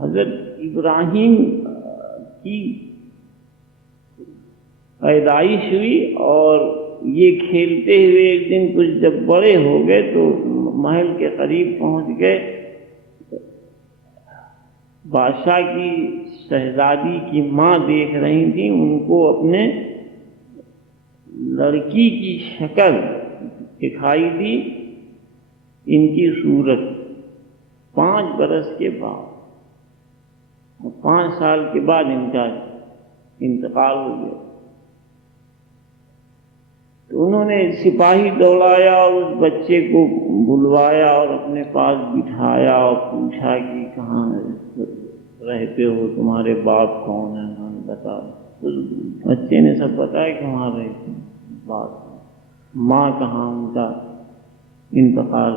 حضرت ابراہیم کی پیدائش ہوئی اور یہ کھیلتے ہوئے ایک دن کچھ جب بڑے ہو گئے تو محل کے قریب پہنچ گئے. بادشاہ کی شہزادی کی ماں دیکھ رہی تھیں، ان کو اپنے لڑکی کی شکل دکھائی دی، ان کی صورت. 5 برس کے بعد، 5 سال کے بعد ان کا انتقال ہو گیا. تو انہوں نے سپاہی دوڑایا اور اس بچے کو بلوایا اور اپنے پاس بٹھایا اور پوچھا کہ کہاں رہتے ہو، تمہارے باپ کون ہیں؟ انہوں نے بتایا. اس بچے نے سب بتایا کہ وہاں رہتے ہیں. باپ ماں کہاں، ان کا انتقال.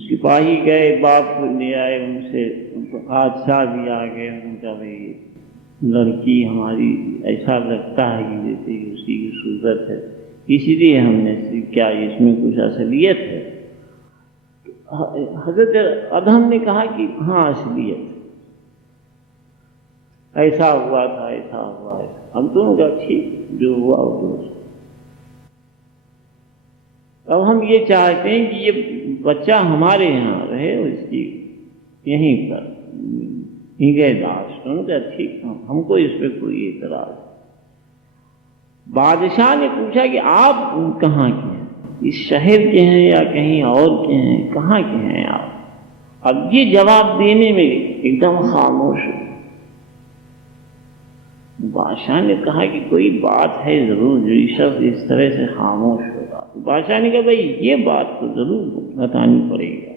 سپاہی گئے، باپ کو لے آئے، ان سے بادشاہ بھی آ گئے. ان کا بھائی لڑکی ہماری ایسا لگتا ہے کہ جیسے اسی کی صورت ہے، اسی لیے ہم نے کیا اس میں کچھ اصلیت ہے؟ حضرت ادہم نے کہا کہ ہاں اصلیت ہے، ایسا ہوا تھا، ایسا ہوا ہے. ہم دونوں کا ٹھیک جو ہوا وہ درست. اب ہم یہ چاہتے ہیں کہ یہ بچہ ہمارے یہاں رہے، اور اس کی یہیں پر نگہداشت. ان کا ٹھیک، ہم کو اس پہ کوئی اعتراض. بادشاہ نے پوچھا کہ آپ کہاں کے ہیں؟ اس شہر کے ہیں یا کہیں اور کے ہیں؟ کہاں کے ہیں آپ؟ اب یہ جواب دینے میں ایک دم خاموش ہو. بادشاہ نے کہا کہ کوئی بات ہے ضرور جو یہ شخص اس طرح سے خاموش ہوگا. بادشاہ نے کہا بھائی یہ بات تو ضرور بتانی پڑے گا،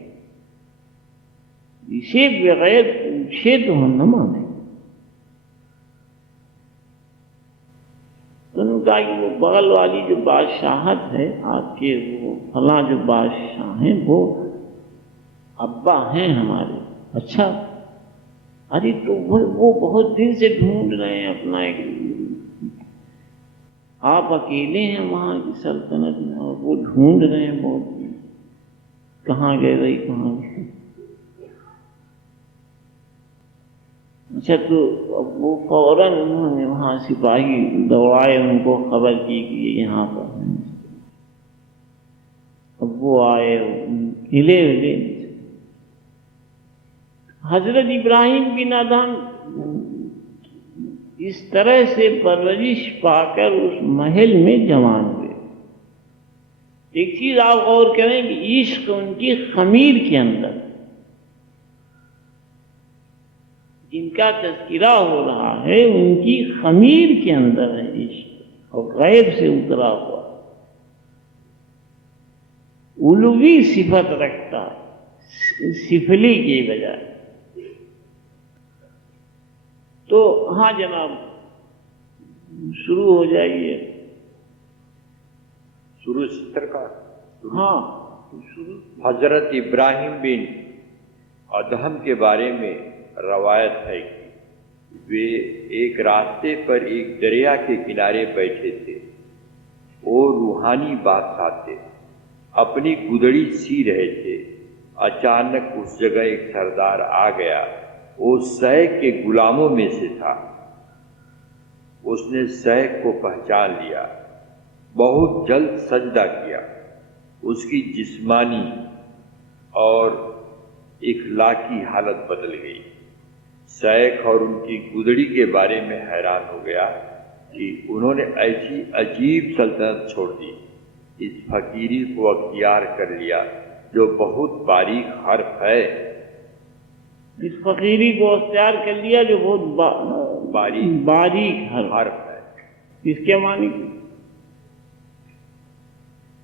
اسے بغیر پوچھے تو ہم نہ مانیں. تو انہوں نے کہا کہ وہ بغل والی جو بادشاہت ہے آپ کے، وہ فلاں جو بادشاہ ہیں وہ ابا ہیں ہمارے. اچھا، ارے تو وہ بہت دن سے ڈھونڈ رہے ہیں اپنا ایک، آپ اکیلے ہیں وہاں کی سلطنت میں اور وہ ڈھونڈ رہے ہیں بہت. کہاں گئے بھائی، کہاں گئے؟ اچھا، تو اب وہ فوراً انہوں نے وہاں سپاہی دوڑائے، ان کو خبر کی کہ یہ یہاں پر ہیں. اب وہ آئے ہلے ہلے. حضرت ابراہیم بن ادہم اس طرح سے پرورش پا کر اس محل میں جوان ہوئے. ایک چیز آپ غور کریں کہ عشق ان کی خمیر کے اندر، جن کا تذکرہ ہو رہا ہے ان کی خمیر کے اندر ہے عشق، اور غیب سے اترا ہوا الوی صفت رکھتا ہے سفلی کی بجائے. تو ہاں جناب، شروع ہو جائیے. شروع ستر کا. ہاں، حضرت ابراہیم بن ادہم کے بارے میں روایت ہے کہ وہ ایک راستے پر ایک دریا کے کنارے بیٹھے تھے. وہ روحانی بادشاہ تھے، اپنی گدڑی سی رہے تھے. اچانک اس جگہ ایک سردار آ گیا. وہ سیک کے غلاموں میں سے تھا. اس نے سیک کو پہچان لیا، بہت جلد سجدہ کیا. اس کی جسمانی اور اخلاقی حالت بدل گئی. سیک اور ان کی گدڑی کے بارے میں حیران ہو گیا کہ انہوں نے ایسی عجیب سلطنت چھوڑ دی، اس فقیری کو اختیار کر لیا جو بہت باریک حرف ہے. اس فقیری کو اختیار کر لیا جو بہت باریک حرف ہے. اس کے معنی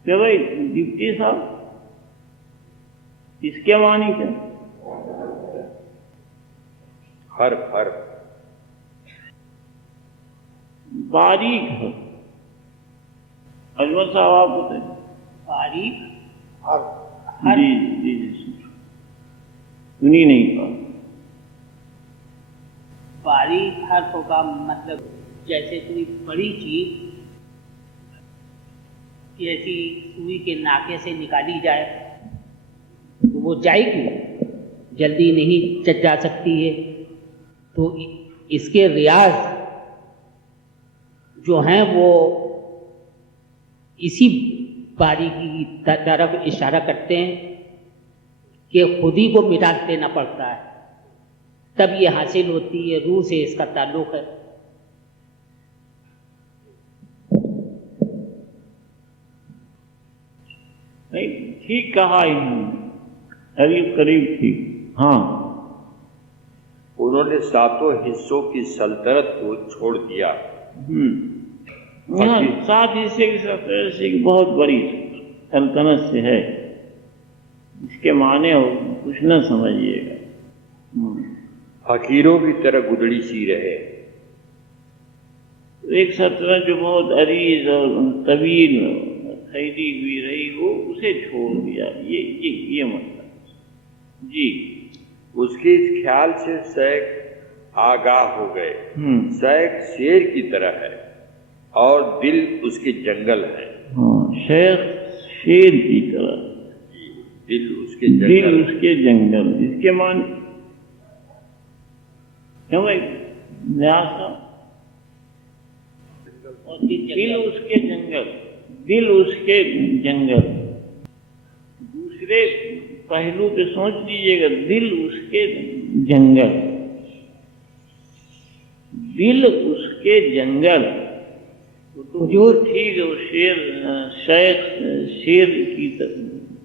کہ بھائی ڈپٹی صاحب، اس کے معنی کیا؟ حرف باریک ہے. اجمل صاحب آپ بتائیں. باریک حرف. جی سنی نہیں پا. باریک حرف کا مطلب جیسے کوئی بڑی چیز جیسی سوئی کے ناکے سے نکالی جائے تو وہ جائے گی. جلدی نہیں جا سکتی ہے، تو اس کے ریاض جو ہیں وہ اسی باریکی کی طرف اشارہ کرتے ہیں کہ خود ہی کو مٹا دینا پڑتا ہے، تب یہ حاصل ہوتی ہے، روح سے اس کا تعلق ہے۔ نہیں، ٹھیک کہا انہوں نے، قریب قریب ٹھیک۔ ہاں، انہوں نے 7 حصوں کی سلطنت کو چھوڑ دیا۔ یہاں 7 حصے کی سلطنت سے ایک بہت بڑی سلطنت سے ہے، اس کے معنی کچھ نہ سمجھیے گا۔ فقیروں کی طرح گدڑی سی رہے۔ ایک سلطنت جو بہت عریض اور طویل پھیلی ہوئی رہی وہ اسے چھوڑ دیا، یہ مطلب۔ جی، اس کے اس خیال سے شیخ آگاہ ہو گئے۔ شیخ شیر کی طرح ہے اور دل اس کے جنگل ہے۔ ہاں، شیخ شیر کی طرح، دل اس کے جنگل، دل اس کے جنگل، اس کے معنی کیوں بھائی نیاز صاحب؟ دل اس کے جنگل، دل اس کے جنگل۔ دوسرے پہلو پہ سوچ لیجیے گا، دل اس کے جنگل، دل اس کے جنگل۔ حضور ٹھیک ہے، وہ شیخ شیر کی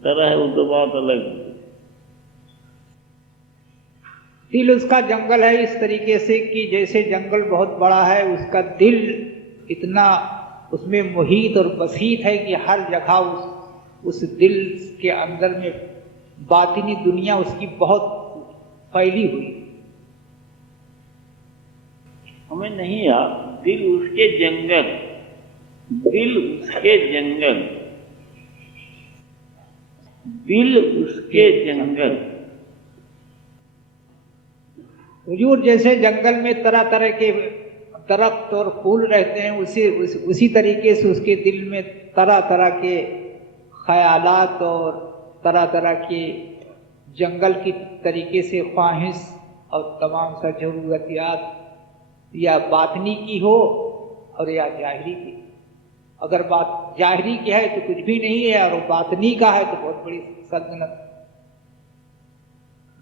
طرح ہے، وہ تو بات الگ ہے۔ دل اس کا جنگل ہے اس طریقے سے کہ جیسے جنگل بہت بڑا ہے، اس کا دل اتنا اس میں محیط اور بسیط ہے کہ ہر جگہ اس دل کے اندر میں باطنی دنیا اس کی بہت پھیلی ہوئی۔ ہمیں نہیں یاد، دل اس کے جنگل، دل اس کے جنگل، دل اس کے جنگل۔ حضور جیسے جنگل میں طرح طرح کے درخت اور پھول رہتے ہیں، اسی طریقے سے اس کے دل میں طرح طرح کے خیالات اور طرح طرح کے جنگل کی طریقے سے خواہش اور تمام سا ضروریات یا باطنی کی ہو اور یا ظاہری کی۔ اگر بات ظاہری کی ہے تو کچھ بھی نہیں ہے، اور باطنی کا ہے تو بہت بڑی سلطنت۔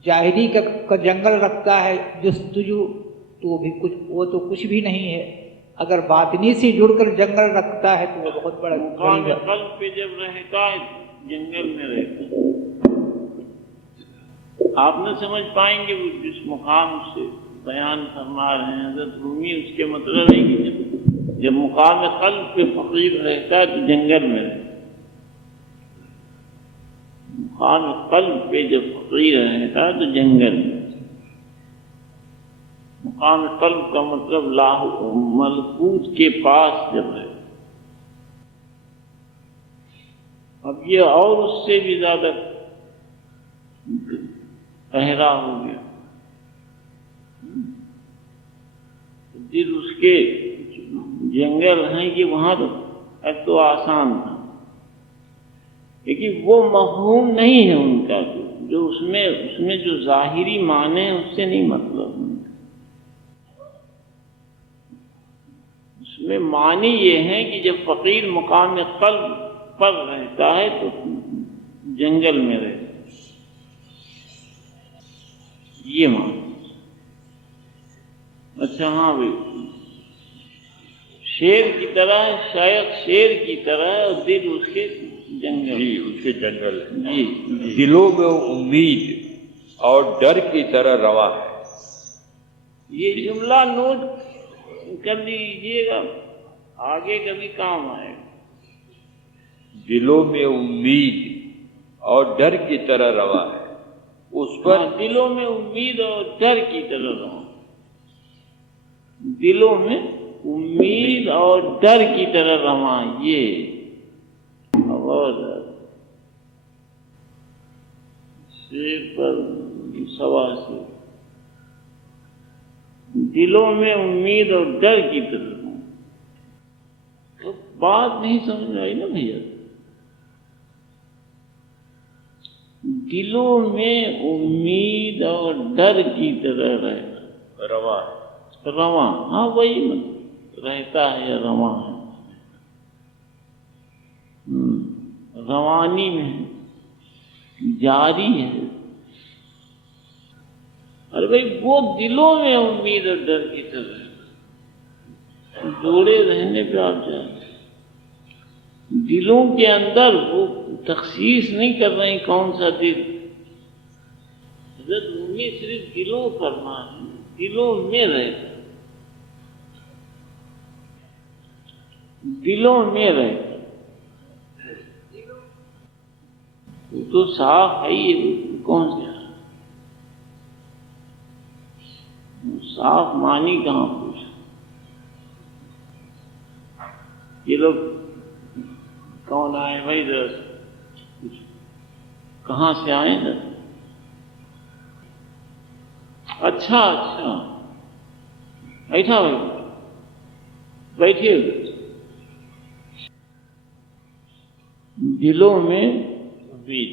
ظاہری کا جنگل رکھتا ہے جستجو، تو وہ تو کچھ بھی نہیں ہے۔ اگر باطنی سے جڑ کر جنگل رکھتا ہے تو وہ بہت بڑا مقام قلب پہ جب رہتا ہے جنگل میں رہتا ہے۔ آپ نہ سمجھ پائیں گے وہ جس مقام سے بیان فرما رہے ہیں حضرت رومی، اس کے مطلب ہے کہ جب مقام قلب پہ فقیر رہتا ہے تو جنگل میں رہتا ہے۔ مقام قلب پہ جب فقیر رہتا ہے تو جنگل میں۔ مقام قلب کا مطلب ملکوت کے پاس جب ہے۔ اب یہ اور اس سے بھی زیادہ گہرا ہو گیا۔ دل اس کے جنگل ہیں کہ وہاں تو آسان تھا، لیکن وہ مفہوم نہیں ہے ان کا، جو اس میں جو ظاہری معنی ہے اس سے نہیں مطلب۔ اس میں معنی یہ ہے کہ جب فقیر مقام قلب پر رہتا ہے تو جنگل میں رہتا ہے، یہ معنی۔ اچھا ہاں بھائی، شیر کی طرح ہے، شیخ شیر کی طرح ہے، اور دل اس کے جنگل۔ جی، اس کے جنگل ہے۔ جی، دلوں میں امید اور ڈر کی طرح رواں ہے۔ یہ جملہ نوٹ کر لیجیے گا، آگے کبھی کام آئے گا۔ دلوں میں امید اور ڈر کی طرح رواں ہے، اس پر دلوں میں امید اور ڈر کی طرح رہو، دلوں میں امید اور ڈر کی طرح رواں، یہ اور شیر پر سوا سے دلوں میں امید اور ڈر کی طرح رہو۔ تو بات نہیں سمجھ میں آئی نا بھیا؟ دلوں میں امید اور ڈر کی طرح رہتا، رواں رواں، ہاں وہی مطلب رہتا ہے یا رواں ہے، روانی میں جاری ہے۔ ارے بھائی وہ دلوں میں امید اور ڈر کی طرح جوڑے رہنے پہ آپ جائیں، دلوں کے اندر وہ تخصیص نہیں کر رہے ہیں کون سا دل، حضرت رومی صرف دلوں فرما ہے، دلوں میں رہتا، دلوں میں رہتا، وہ تو صاف ہے ہی، کون سا صاف معنی کہاں پوچھا؟ یہ لوگ کون آئے بھائی، کہاں سے آئے نا؟ اچھا اچھا، بیٹھا بھائی، بیٹھیے۔ دلوں میں امید،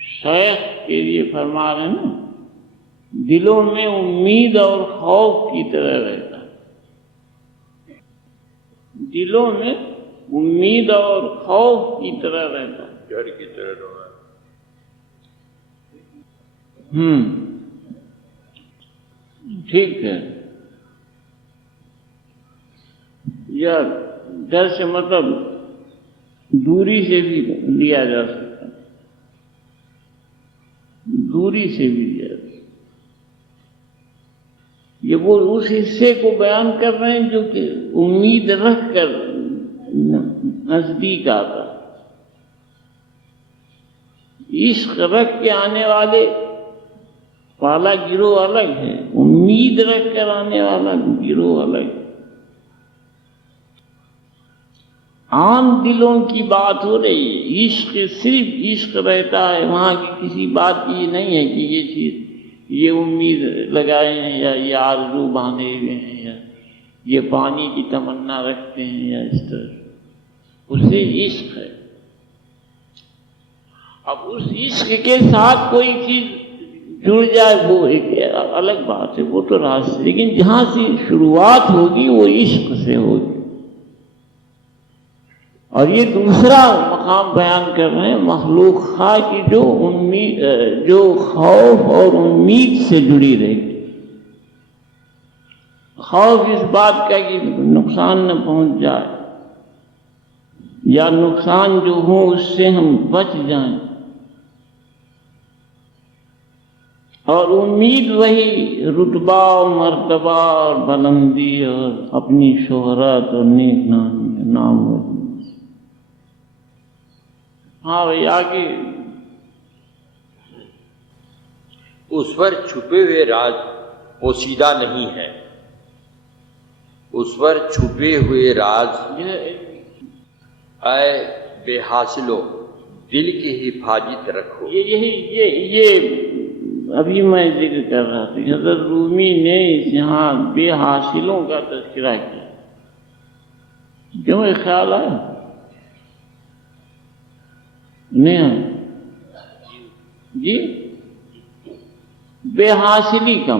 شیخ کے لیے فرما رہے ہیں نا، دلوں میں امید اور خوف کی طرح رہتا ہے، دلوں میں امید اور خوف کی طرح رہتا ہے، ڈر کی طرح رواں۔ ٹھیک ہے، یا ڈر سے مطلب دوری سے بھی لیا جا سکتا، دوری سے بھی لیا جا سکتا، یہ وہ اس حصے کو بیان کر رہے ہیں جو کہ امید رکھ کر نزدیک آتا، عشق رکھ کے آنے والے والا گروہ الگ ہے، امید رکھ کر آنے والا گروہ الگ ہے۔ عام دلوں کی بات ہو رہی ہے، عشق صرف عشق رہتا ہے، وہاں کی کسی بات کی یہ نہیں ہے کہ یہ چیز، یہ امید لگائے ہیں یا یہ آرزو باندھے ہوئے ہیں یا یہ پانی کی تمنا رکھتے ہیں یا اس طرح، اس سے عشق ہے۔ اب اس عشق کے ساتھ کوئی چیز جڑ جائے وہ ایک الگ بات ہے، وہ تو راز، لیکن جہاں سے شروعات ہوگی وہ عشق سے ہوگی۔ اور یہ دوسرا مقام بیان کر رہے ہیں، مخلوق خواہ کی جو امید، جو خوف اور امید سے جڑی رہے گی، خوف اس بات کا کہ نقصان نہ پہنچ جائے یا نقصان جو ہو اس سے ہم بچ جائیں، اور امید وہی رتبہ اور مرتبہ اور بلندی اور اپنی شہرت اور نیک نام ہو۔ ہاں بھائی آگے، اس پر چھپے ہوئے راز پوشیدہ نہیں ہے، اس پر چھپے ہوئے راز اے بے حاصلو دل کی حفاظت رکھو۔ یہ ابھی میں ذکر کر رہا تھا، حضرت رومی نے یہاں بے حاصلوں کا تذکرہ کیا، کیوں یہ خیال آیا؟ نہیں جی، بے حاصلی کا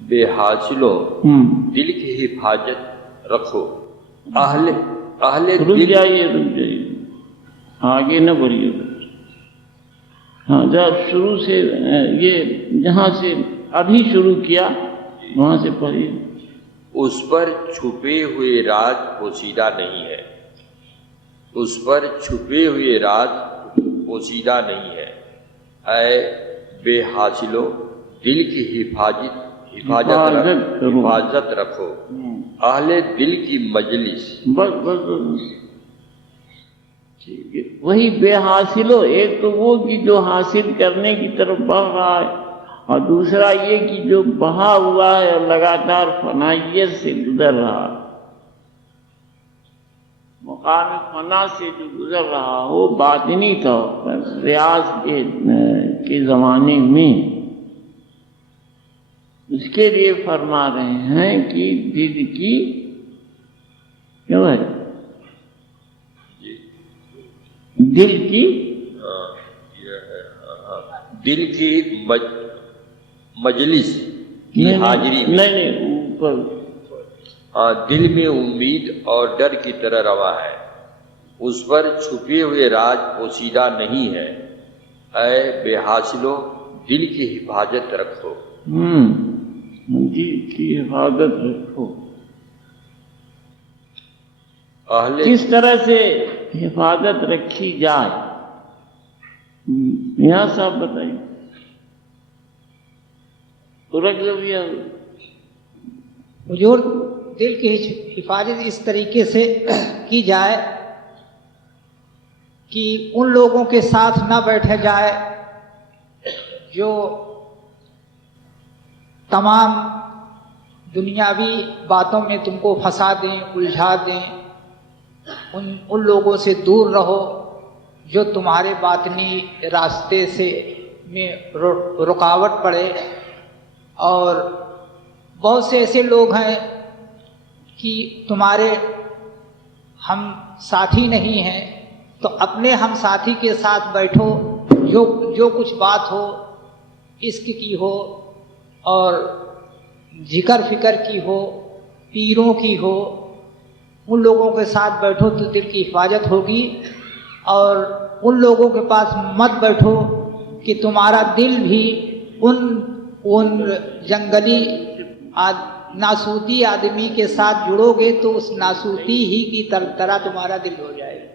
بے حاصلو دل کی حفاظت رکھو، اہل رک جائیے آگے نہ بڑھیے، ہاں جب شروع سے یہ جہاں سے ابھی شروع کیا وہاں سے پڑھیے۔ اس پر چھپے ہوئے راز پوشیدہ نہیں ہے، اس پر چھپے ہوئے راز پوشیدہ نہیں ہے، اے بے حاصلو دل کی حفاظت رکھو، اہل دل کی مجلس۔ بس وہی بے حاصلو، ایک تو وہ کہ جو حاصل کرنے کی طرف بڑھ رہا ہے، اور دوسرا یہ کہ جو بہا ہوا ہے اور لگاتار فنائیت سے گزر رہا ہے، مقام فنا سے جو گزر رہا ہو باطنی طور پر ریاض کے زمانے میں، اس کے لیے فرما رہے ہیں کہ دل کی کیوں ہے، دل کی یہ ہے دل کی مجلس کی حاضری میں، نہیں اوپر، دل میں امید اور ڈر کی طرح روا ہے، اس پر چھپے ہوئے راز پوشیدہ نہیں ہے، اے بے حاصلو دل کی حفاظت رکھو۔ دل کی حفاظت رکھو، کس طرح سے حفاظت رکھی جائے یہاں صاحب بتائیے، تو رکھ لو یہ حضور دل کی حفاظت اس طریقے سے کی جائے کہ ان لوگوں کے ساتھ نہ بیٹھا جائے جو تمام دنیاوی باتوں میں تم کو پھنسا دیں، الجھا دیں، ان لوگوں سے دور رہو جو تمہارے باطنی راستے سے میں رکاوٹ پڑے۔ اور بہت سے ایسے لوگ ہیں کہ تمہارے ہم ساتھی نہیں ہیں، تو اپنے ہم ساتھی کے ساتھ بیٹھو، جو کچھ بات ہو عشق کی ہو اور ذکر فکر کی ہو، پیروں کی ہو، ان لوگوں کے ساتھ بیٹھو تو دل کی حفاظت ہوگی۔ اور ان لوگوں کے پاس مت بیٹھو کہ تمہارا دل بھی ان جنگلی ناسوتی آدمی کے ساتھ جڑو گے تو اس ناسوتی ہی کی طرح تمہارا دل ہو جائے گا۔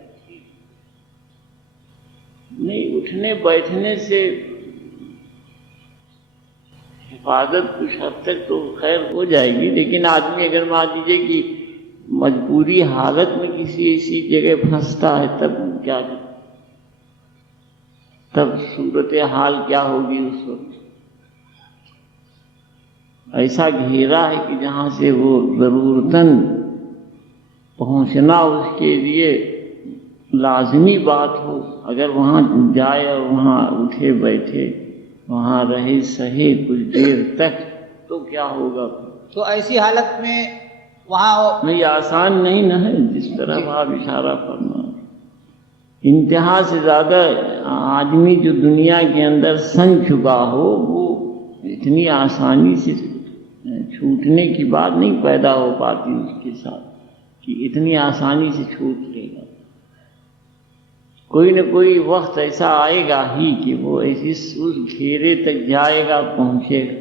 نہیں، اٹھنے بیٹھنے سے حفاظت کچھ حد تک تو خیر ہو جائے گی، لیکن آدمی اگر مان لیجیے کہ مجبوری حالت میں کسی ایسی جگہ پھنستا ہے تب کیا، تب صورتحال کیا ہوگی اس وقت؟ ایسا گھیرا ہے کہ جہاں سے وہ ضرورتاً پہنچنا اس کے لیے لازمی بات ہو، اگر وہاں جائے اور وہاں اٹھے بیٹھے وہاں رہے سہے کچھ دیر تک تو کیا ہوگا؟ تو ایسی حالت میں وہاں نہیں، آسان نہیں نہ ہے جس طرح آپ اشارہ فرما، انتہا سے زیادہ آدمی جو دنیا کے اندر سن چکا ہو وہ اتنی آسانی سے چھوٹنے کی بات نہیں پیدا ہو پاتی اس کے ساتھ کہ اتنی آسانی سے چھوٹ لے گا۔ کوئی نہ کوئی وقت ایسا آئے گا ہی کہ وہ اس گھیرے تک جائے گا، پہنچے گا،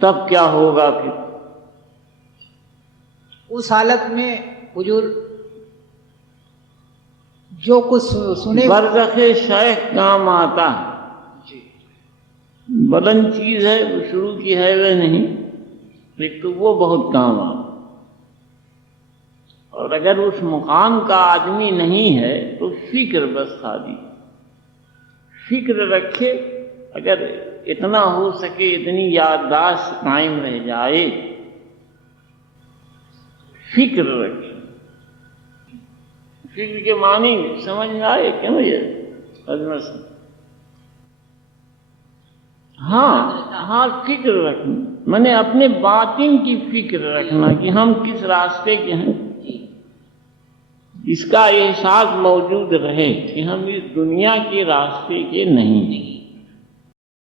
تب کیا ہوگا پھر؟ اس حالت میں حضور جو کچھ سنے برزخ شیخ کام آتا ہے، بلند چیز ہے، وہ شروع کی ہے وہ نہیں، لیکن تو وہ بہت کام آتا، اور اگر اس مقام کا آدمی نہیں ہے تو فکر بس خالی فکر رکھے، اگر اتنا ہو سکے اتنی یادداشت قائم رہ جائے، فکر رکھے۔ فکر کے معنی سمجھ میں آئے کیا مجھے عظمت سے؟ ہاں فکر رکھنا، میں نے اپنے باطن کی فکر رکھنا کہ ہم کس راستے کے ہیں، اس کا احساس موجود رہے کہ ہم اس دنیا کے راستے کے نہیں ہیں۔